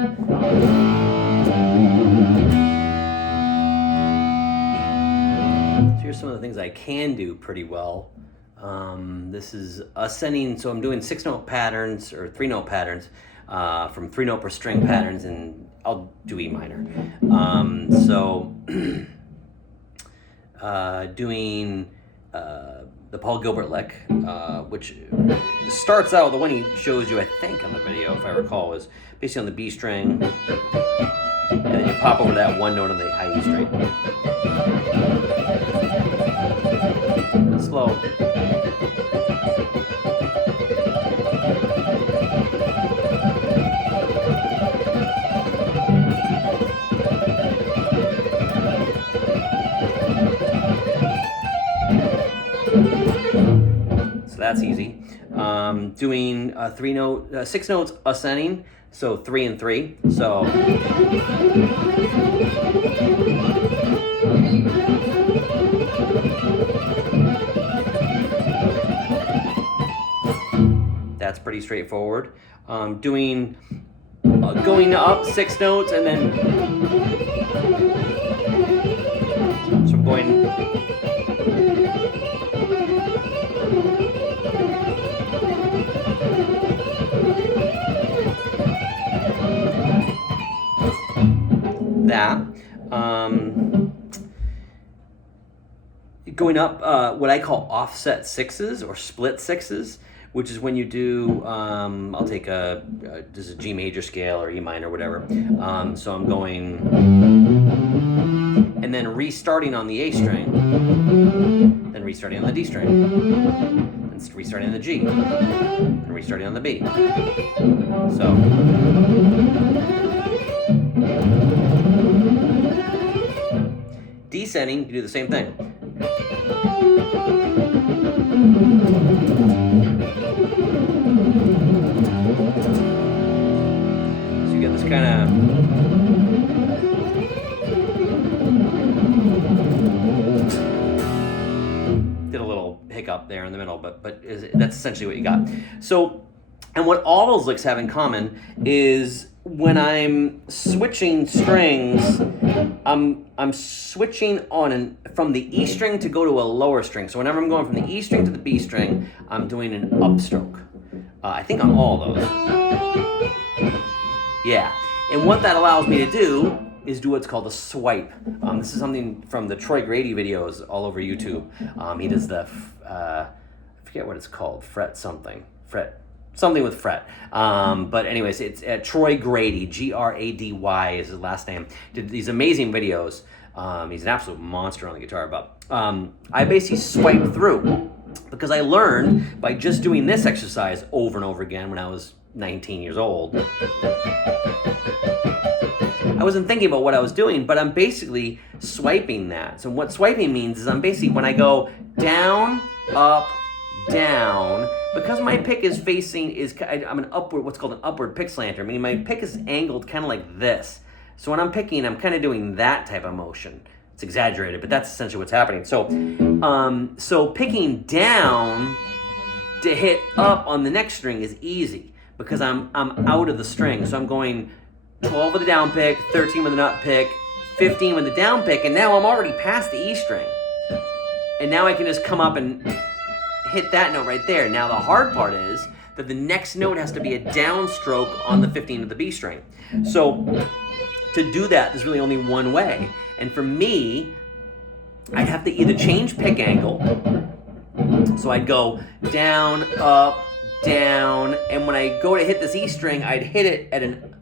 So here's some of the things I can do pretty well. This is ascending, so I'm doing 6-note patterns or 3-note patterns from 3-note per string patterns, and I'll do E minor. Doing the Paul Gilbert lick, which starts out, the one he shows you, I think, on the video, if I recall, was basically on the B string, and then you pop over that one note on the high E string. Slow. So that's easy. Doing 6 notes ascending, so 3 and 3. So that's pretty straightforward. Doing going up 6 notes and then so I'm going. That. Going up what I call offset 6s or split 6s, which is when you do, I'll take this is a G major scale or E minor, whatever. So I'm going, and then restarting on the A string, then restarting on the D string, and restarting on the G, and restarting on the B. So. Descending, you do the same thing. So you get this kind of did a little hiccup there in the middle, but that's essentially what you got. So, and what all those licks have in common is when I'm switching strings, I'm switching from the E string to go to a lower string. So whenever I'm going from the E string to the B string, I'm doing an upstroke. I think on all those. Yeah, and what that allows me to do is do what's called a swipe. This is something from the Troy Grady videos all over YouTube. He does the, I forget what it's called, fret something with fret. But anyways, it's Troy Grady, Grady is his last name. Did these amazing videos. He's an absolute monster on the guitar. But I basically swipe through because I learned by just doing this exercise over and over again when I was 19 years old. I wasn't thinking about what I was doing, but I'm basically swiping that. So what swiping means is I'm basically, when I go down, up, down, because my pick is facing, I'm an upward, what's called an upward pick slanter, meaning my pick is angled kind of like this. So when I'm picking, I'm kind of doing that type of motion. It's exaggerated, but that's essentially what's happening. So, so picking down to hit up on the next string is easy because I'm out of the string. So I'm going 12 with the down pick, 13 with the up pick, 15 with the down pick, and now I'm already past the E string. And now I can just come up and hit that note right there. Now the hard part is that the next note has to be a downstroke on the 15 of the B string. So to do that, there's really only one way. And for me, I'd have to either change pick angle. So I'd go down, up, down, and when I go to hit this E string, I'd hit it at an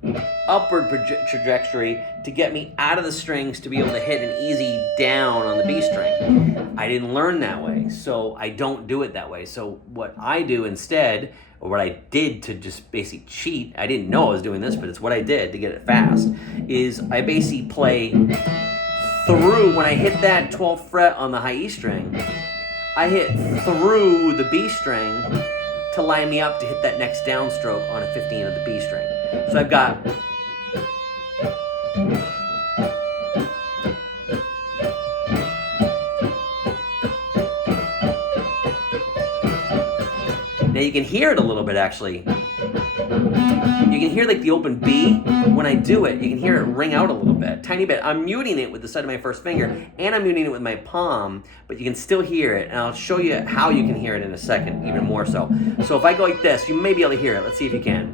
upward trajectory to get me out of the strings to be able to hit an easy down on the B string. I didn't learn that way, so I don't do it that way. So what I do instead, or what I did to just basically cheat, I didn't know I was doing this, but it's what I did to get it fast, is I basically play through, when I hit that 12th fret on the high E string, I hit through the B string to line me up to hit that next downstroke on a 15 of the B string. So I've got now you can hear it a little bit actually. You can hear like the open B. When I do it, you can hear it ring out a little bit, tiny bit. I'm muting it with the side of my first finger, and I'm muting it with my palm, but you can still hear it, and I'll show you how you can hear it in a second, even more so. So if I go like this, you may be able to hear it. Let's see if you can.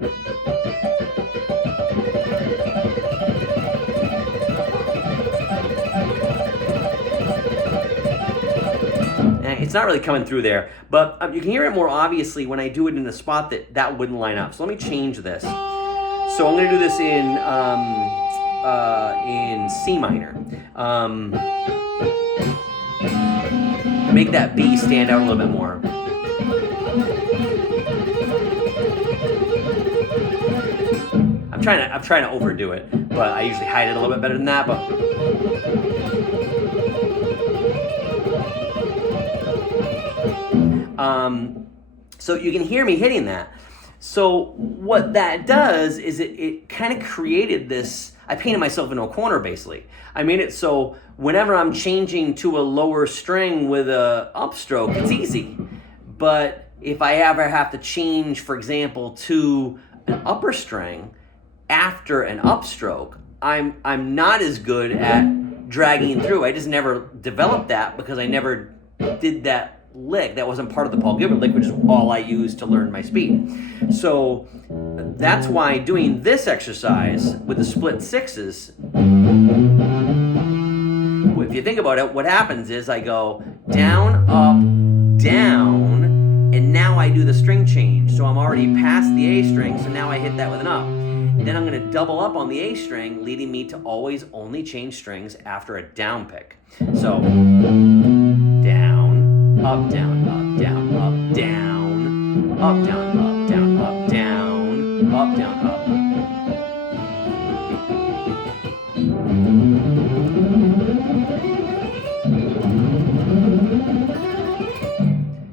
It's not really coming through there, but you can hear it more obviously when I do it in a spot that wouldn't line up. So let me change this. So I'm going to do this in C minor. Make that B stand out a little bit more. I'm trying to overdo it, but I usually hide it a little bit better than that. But so you can hear me hitting that. So what that does is it kind of created this, I painted myself into a corner basically. I made it so whenever I'm changing to a lower string with a upstroke, it's easy. But if I ever have to change, for example, to an upper string after an upstroke, I'm not as good at dragging through. I just never developed that because I never did that lick. That wasn't part of the Paul Gilbert lick, which is all I used to learn my speed. So that's why doing this exercise with the split sixes, if you think about it, what happens is I go down, up, down, and now I do the string change. So I'm already past the A string, so now I hit that with an up. Then I'm going to double up on the A string, leading me to always only change strings after a down pick. So down, up, down, up, down, up, down, up, down, up, down, up, down, up, down, up.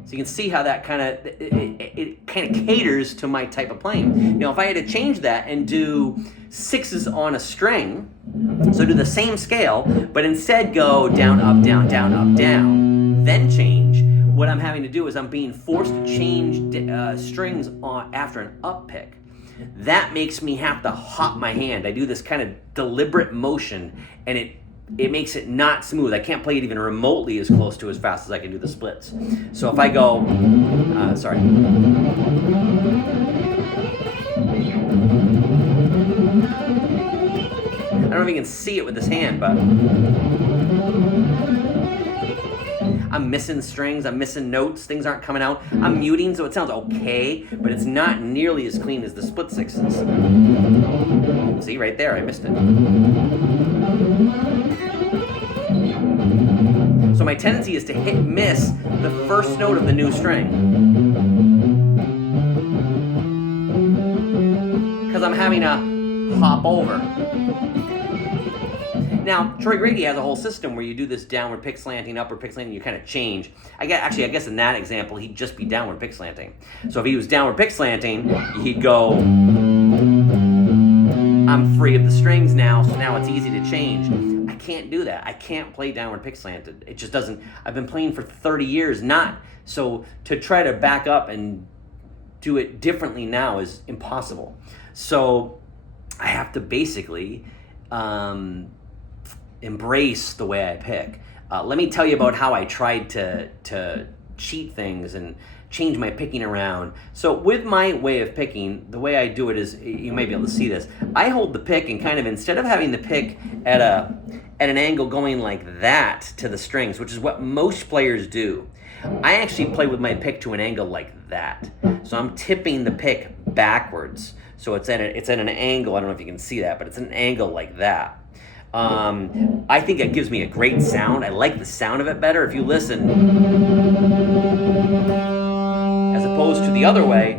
So you can see how that kind of it kind of caters to my type of playing. Now, if I had to change that and do sixes on a string, so do the same scale, but instead go down, up, down, down, up, down, then change. What I'm having to do is I'm being forced to change strings on after an up pick. That makes me have to hop my hand. I do this kind of deliberate motion, and it makes it not smooth. I can't play it even remotely as close to as fast as I can do the splits. So if I go, sorry. I don't know if you can see it with this hand, but I'm missing strings, I'm missing notes, things aren't coming out. I'm muting, so it sounds okay, but it's not nearly as clean as the split sixes. See, right there, I missed it. So my tendency is to miss the first note of the new string, because I'm having to hop over. Now, Troy Grady has a whole system where you do this downward pick slanting, upward pick slanting, you kind of change. I guess in that example, he'd just be downward pick slanting. So if he was downward pick slanting, he'd go, I'm free of the strings now, so now it's easy to change. I can't do that. I can't play downward pick slanted. It just doesn't. I've been playing for 30 years, so to try to back up and do it differently now is impossible. So I have to basically embrace the way I pick. Let me tell you about how I tried to cheat things and change my picking around. So with my way of picking, the way I do it is, you might be able to see this, I hold the pick and kind of, instead of having the pick at an angle going like that to the strings, which is what most players do, I actually play with my pick to an angle like that. So I'm tipping the pick backwards. So it's at an angle, I don't know if you can see that, but it's an angle like that. I think it gives me a great sound. I like the sound of it better. If you listen, as opposed to the other way,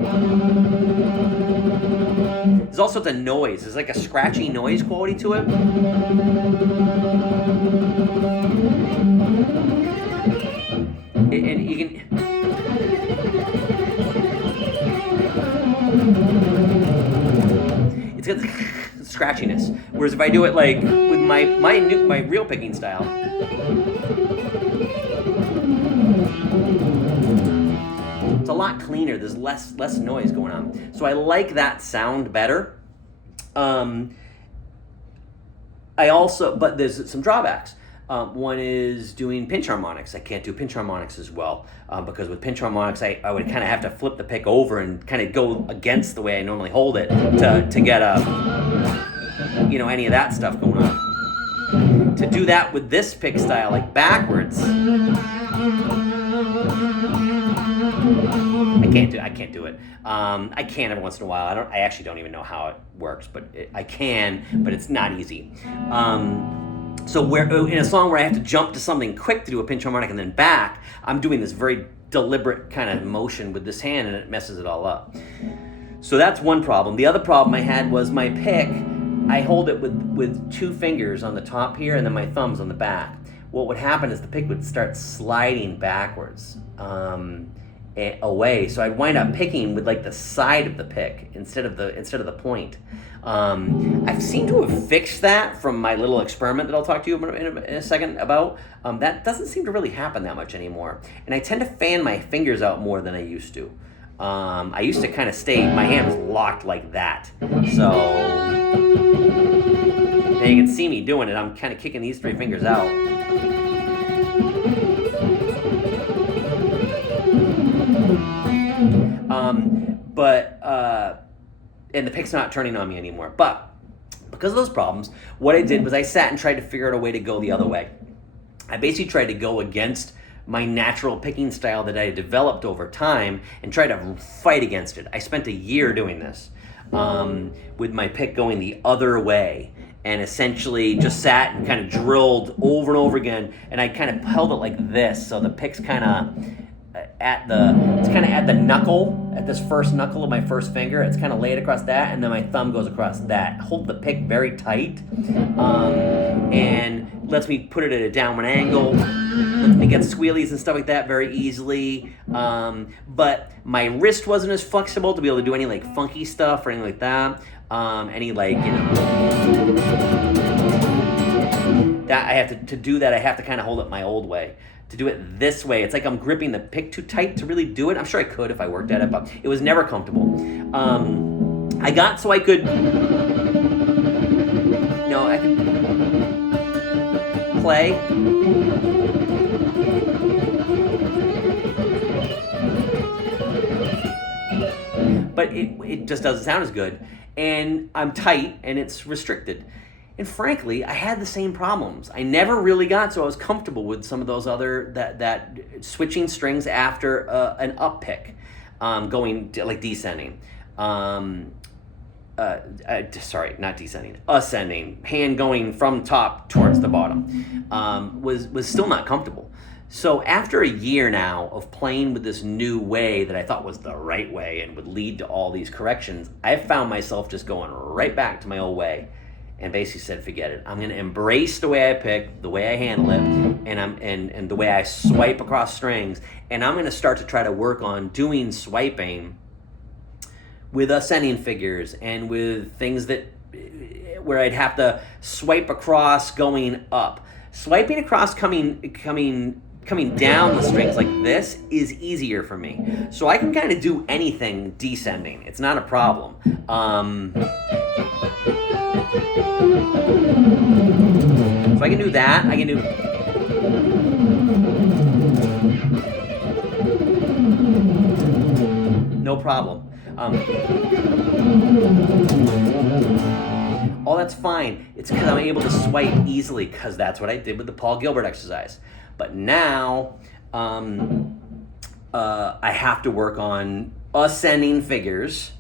there's all sorts of noise. There's like a scratchy noise quality to it. And you can... It's got the scratchiness. Whereas if I do it like with my real picking style, it's a lot cleaner. There's less noise going on. So I like that sound better. But there's some drawbacks. One is doing pinch harmonics. I can't do pinch harmonics as well because with pinch harmonics, I would kind of have to flip the pick over and kind of go against the way I normally hold it to get any of that stuff going on. To do that with this pick style, like backwards, I can't do it. I can every once in a while. I actually don't even know how it works, but I can, but it's not easy. So in a song where I have to jump to something quick to do a pinch harmonic and then back, I'm doing this very deliberate kind of motion with this hand, and it messes it all up. So that's one problem. The other problem I had was my pick, I hold it with 2 fingers on the top here and then my thumbs on the back. What would happen is the pick would start sliding backwards away. So I'd wind up picking with like the side of the pick instead of the point. I seem to have fixed that from my little experiment that I'll talk to you in a second about. That doesn't seem to really happen that much anymore. And I tend to fan my fingers out more than I used to. I used to kind of my hand was locked like that. So now you can see me doing it. I'm kind of kicking these 3 fingers out. And the pick's not turning on me anymore. But because of those problems, what I did was I sat and tried to figure out a way to go the other way. I basically tried to go against my natural picking style that I had developed over time and try to fight against it. I spent a year doing this with my pick going the other way, and essentially just sat and kind of drilled over and over again, and I kind of held it like this, so the pick's kind of at the knuckle, at this first knuckle of my first finger. It's kind of laid across that, and then my thumb goes across that. Hold the pick very tight, and lets me put it at a downward angle, lets me get squealies and stuff like that very easily. But my wrist wasn't as flexible to be able to do any like funky stuff or anything like that. That I have to do that. I have to kind of hold it my old way. To do it this way, it's like I'm gripping the pick too tight to really do it. I'm sure I could if I worked at it, but it was never comfortable. I could play. But it just doesn't sound as good. And I'm tight and it's restricted. And frankly, I had the same problems. I never really got so I was comfortable with some of those other that switching strings after an up pick, going to, like descending. Sorry, not descending, ascending, hand going from top towards the bottom, was still not comfortable. So after a year now of playing with this new way that I thought was the right way and would lead to all these corrections, I found myself just going right back to my old way. And basically said, forget it. I'm going to embrace the way I pick, the way I handle it, and the way I swipe across strings. And I'm going to start to try to work on doing swiping with ascending figures and with things where I'd have to swipe across going up. Swiping across coming down the strings like this is easier for me. So I can kind of do anything descending. It's not a problem. So I can do that. I can do... No problem. All that's fine. It's because I'm able to swipe easily because that's what I did with the Paul Gilbert exercise. But now I have to work on ascending figures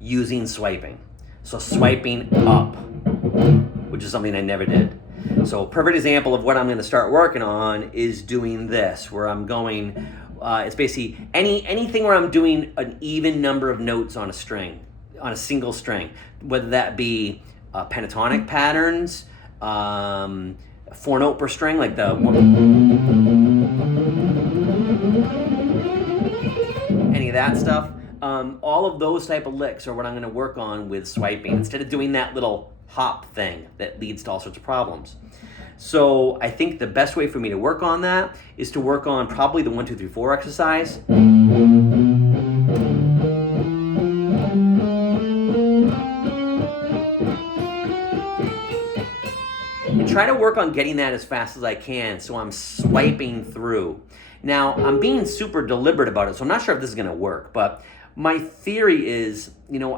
using swiping. So swiping up, which is something I never did. So a perfect example of what I'm going to start working on is doing this, where I'm going, it's basically anything where I'm doing an even number of notes on a string, on a single string, whether that be pentatonic patterns, 4-note per string, like the any of that stuff. All of those type of licks are what I'm going to work on with swiping instead of doing that little hop thing that leads to all sorts of problems. So I think the best way for me to work on that is to work on probably the 1, 2, 3, 4 exercise. and try to work on getting that as fast as I can so I'm swiping through. Now, I'm being super deliberate about it, so I'm not sure if this is going to work, but my theory is,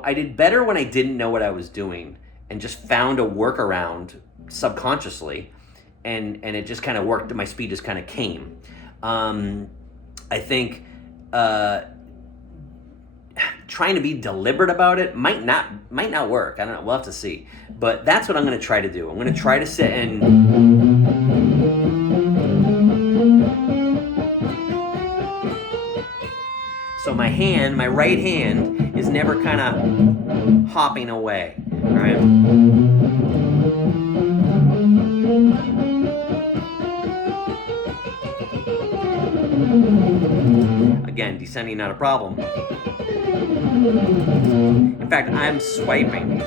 I did better when I didn't know what I was doing and just found a workaround subconsciously, and it just kind of worked. My speed just kind of came. I think trying to be deliberate about it might not work. I don't know. We'll have to see. But that's what I'm going to try to do. I'm going to try to sit and... So my right hand is never kind of hopping away. All right? Again, descending not a problem. In fact, I'm swiping.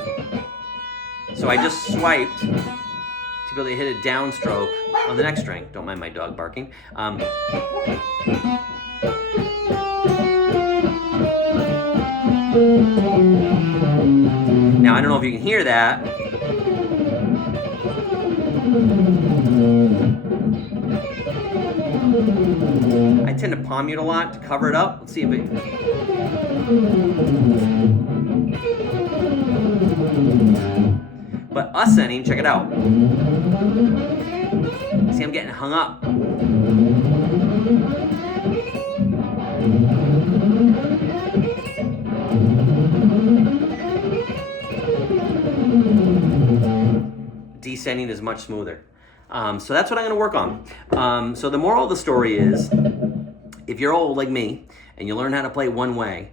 So I just swiped to be able to hit a downstroke on the next string. Don't mind my dog barking. Now, I don't know if you can hear that. I tend to palm mute a lot to cover it up. Let's see if it... But ascending, check it out. See, I'm getting hung up. Descending is much smoother. So that's what I'm going to work on. So the moral of the story is, if you're old like me and you learn how to play one way,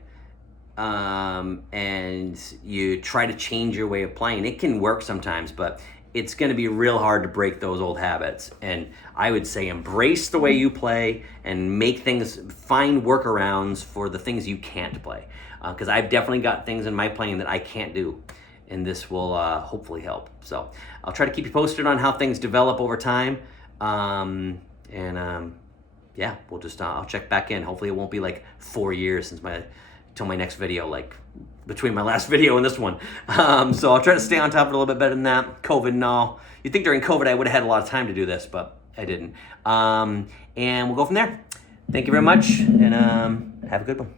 and you try to change your way of playing, it can work sometimes, but it's going to be real hard to break those old habits. And I would say embrace the way you play and find workarounds for the things you can't play. Because I've definitely got things in my playing that I can't do. And this will hopefully help. So I'll try to keep you posted on how things develop over time. Yeah, we'll just, I'll check back in. Hopefully it won't be like 4 years till my next video, like between my last video and this one. So I'll try to stay on top of it a little bit better than that. COVID and all. You'd think during COVID I would have had a lot of time to do this, but I didn't. And we'll go from there. Thank you very much, and have a good one.